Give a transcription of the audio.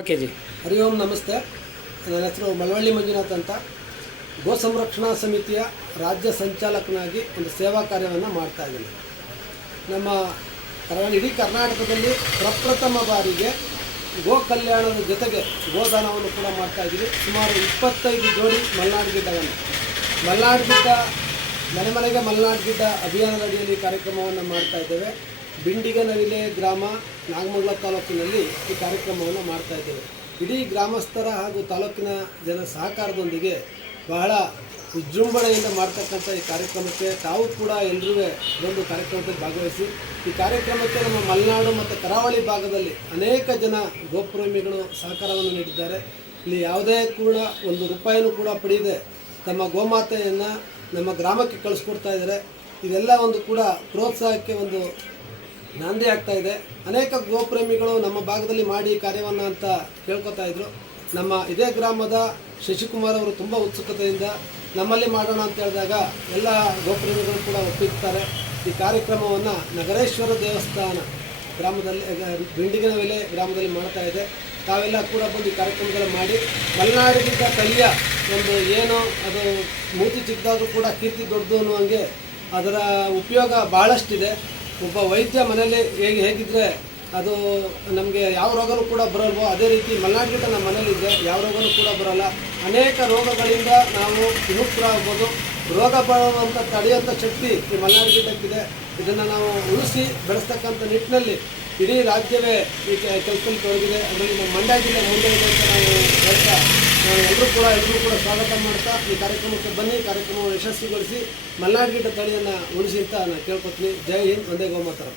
Okay G. ಹರಿ ಓಂ, ನಮಸ್ತೆ. ನನ್ನ ಹೆಸರು ಮಳವಳ್ಳಿ ಮಂಜುನಾಥ್ ಅಂತ. ಗೋ ಸಂರಕ್ಷಣಾ ಸಮಿತಿಯ ರಾಜ್ಯ ಸಂಚಾಲಕನಾಗಿ ಒಂದು ಸೇವಾ ಕಾರ್ಯವನ್ನು ಮಾಡ್ತಾ ಇದ್ದೀನಿ. ನಮ್ಮ ಇಡೀ ಕರ್ನಾಟಕದಲ್ಲಿ ಪ್ರಪ್ರಥಮ ಬಾರಿಗೆ ಗೋ ಕಲ್ಯಾಣದ ಜೊತೆಗೆ ಗೋದಾನವನ್ನು ಕೂಡ ಮಾಡ್ತಾ ಇದ್ದೀವಿ ಸುಮಾರು ಇಪ್ಪತ್ತೈದು ಜೋಡಿ ಮಲೆನಾಡು ಗಿಡ್ಡವನ್ನು. ಮಲ್ನಾಡು ಗಿಡ್ಡ, ಮನೆ ಮನೆಗೆ ಮಲೆನಾಡು ಗಿಡ್ಡ ಅಭಿಯಾನದಡಿಯಲ್ಲಿ ಕಾರ್ಯಕ್ರಮವನ್ನು ಮಾಡ್ತಾ ಇದ್ದೇವೆ. ಬಿಂಡಿಗನವಿಲೆ ಗ್ರಾಮ ನಾಗಮಂಗಲ ತಾಲೂಕಿನಲ್ಲಿ ಈ ಕಾರ್ಯಕ್ರಮವನ್ನು ಮಾಡ್ತಾ ಇದ್ದೇವೆ. ಇಡೀ ಗ್ರಾಮಸ್ಥರ ಹಾಗೂ ತಾಲೂಕಿನ ಜನ ಸಹಕಾರದೊಂದಿಗೆ ಬಹಳ ವಿಜೃಂಭಣೆಯಿಂದ ಮಾಡ್ತಕ್ಕಂಥ ಈ ಕಾರ್ಯಕ್ರಮಕ್ಕೆ ತಾವು ಕೂಡ ಎಲ್ಲರೂ ಒಂದು ಕಾರ್ಯಕ್ರಮದಲ್ಲಿ ಭಾಗವಹಿಸಿ, ಈ ಕಾರ್ಯಕ್ರಮಕ್ಕೆ ನಮ್ಮ ಮಲೆನಾಡು ಮತ್ತು ಕರಾವಳಿ ಭಾಗದಲ್ಲಿ ಅನೇಕ ಜನ ಗೋಪ್ರೇಮಿಗಳು ಸಹಕಾರವನ್ನು ನೀಡಿದ್ದಾರೆ. ಇಲ್ಲಿ ಯಾವುದೇ ಕೂಡ ಒಂದು ರೂಪಾಯಿನೂ ಕೂಡ ಪಡೆಯದೆ ತಮ್ಮ ಗೋಮಾತೆಯನ್ನು ನಮ್ಮ ಗ್ರಾಮಕ್ಕೆ ಕಳಿಸ್ಕೊಡ್ತಾ ಇದ್ದಾರೆ. ಇದೆಲ್ಲ ಒಂದು ಕೂಡ ಪ್ರೋತ್ಸಾಹಕ್ಕೆ ಒಂದು ನಾಂದಿ ಆಗ್ತಾ ಇದೆ. ಅನೇಕ ಗೋಪ್ರೇಮಿಗಳು ನಮ್ಮ ಭಾಗದಲ್ಲಿ ಮಾಡಿ ಕಾರ್ಯವನ್ನು ಅಂತ ಕೇಳ್ಕೊತಾ ಇದ್ರು. ನಮ್ಮ ಇದೇ ಗ್ರಾಮದ ಶಶಿಕುಮಾರ್ ಅವರು ತುಂಬ ಉತ್ಸುಕತೆಯಿಂದ ನಮ್ಮಲ್ಲಿ ಮಾಡೋಣ ಅಂತ ಹೇಳಿದಾಗ ಎಲ್ಲ ಗೋಪ್ರೇಮಿಗಳು ಕೂಡ ಒಪ್ಪಿರ್ತಾರೆ. ಈ ಕಾರ್ಯಕ್ರಮವನ್ನು ನಗರೇಶ್ವರ ದೇವಸ್ಥಾನ ಗ್ರಾಮದಲ್ಲಿ ಬಿಂಡಿಗನವೆಲೆ ಗ್ರಾಮದಲ್ಲಿ ಮಾಡ್ತಾ ಇದೆ. ತಾವೆಲ್ಲ ಕೂಡ ಬಂದು ಈ ಕಾರ್ಯಕ್ರಮಗಳು ಮಾಡಿ. ಮಲೆನಾಡಿನಿಂದ ಕಲಿಯ ಒಂದು ಏನು ಅದು ಮೂತಿ ಚಿಕ್ಕದಾದ್ರೂ ಕೂಡ ಕೀರ್ತಿ ದೊಡ್ಡದು ಅನ್ನುವಂಗೆ ಅದರ ಉಪಯೋಗ ಭಾಳಷ್ಟಿದೆ ಒಬ್ಬ ವೈದ್ಯ ಮನೆಯಲ್ಲಿ ಹೇಗೆ ಹೇಗಿದ್ರೆ ಅದು ನಮಗೆ ಯಾವ ರೋಗನೂ ಕೂಡ ಬರಲ್ವೋ, ಅದೇ ರೀತಿ ಮಲೆನಾಡು ಗಿಡ ನಮ್ಮ ಮನೇಲಿದ್ದರೆ ಯಾವ ರೋಗನೂ ಕೂಡ ಬರೋಲ್ಲ. ಅನೇಕ ರೋಗಗಳಿಂದ ನಾವು ವಿಮುಕ್ತರಾಗ್ಬೋದು. ರೋಗ ಬರುವಂಥ ತಡೆಯುವಂಥ ಶಕ್ತಿ ಈ ಮಲೆನಾಡು ಗಿಡಕ್ಕಿದೆ ಇದನ್ನು ನಾವು ಉಳಿಸಿ ಬೆಳೆಸ್ತಕ್ಕಂಥ ನಿಟ್ಟಿನಲ್ಲಿ ಇಡೀ ರಾಜ್ಯವೇ ಈ ಕೆಲಸದಲ್ಲಿ ತೊಡಗಿದೆ. ಅದರಲ್ಲಿ ನಮ್ಮ ಮಂಡ್ಯ ಜಿಲ್ಲೆ ಮುಂದೆ ಇದೆ ಅಂತ ನಾವು ಹೇಳ್ತಾ ಎಲ್ಲರೂ ಕೂಡ ಎಲ್ಲರೂ ಕೂಡ ಸ್ವಾಗತ ಮಾಡ್ತಾ ಈ ಕಾರ್ಯಕ್ರಮಕ್ಕೆ ಬನ್ನಿ, ಕಾರ್ಯಕ್ರಮವನ್ನು ಯಶಸ್ವಿಗೊಳಿಸಿ ಮಲ್ನಾಡ್ ಗಿಡ್ಡ ತಳಿಯನ್ನು ಉಳಿಸಿ ಅಂತ ನಾನು ಕೇಳ್ಕೊತೀನಿ. ಜೈ ಹಿಂದ್, ಒಂದೇ ಗೋಮಾತರ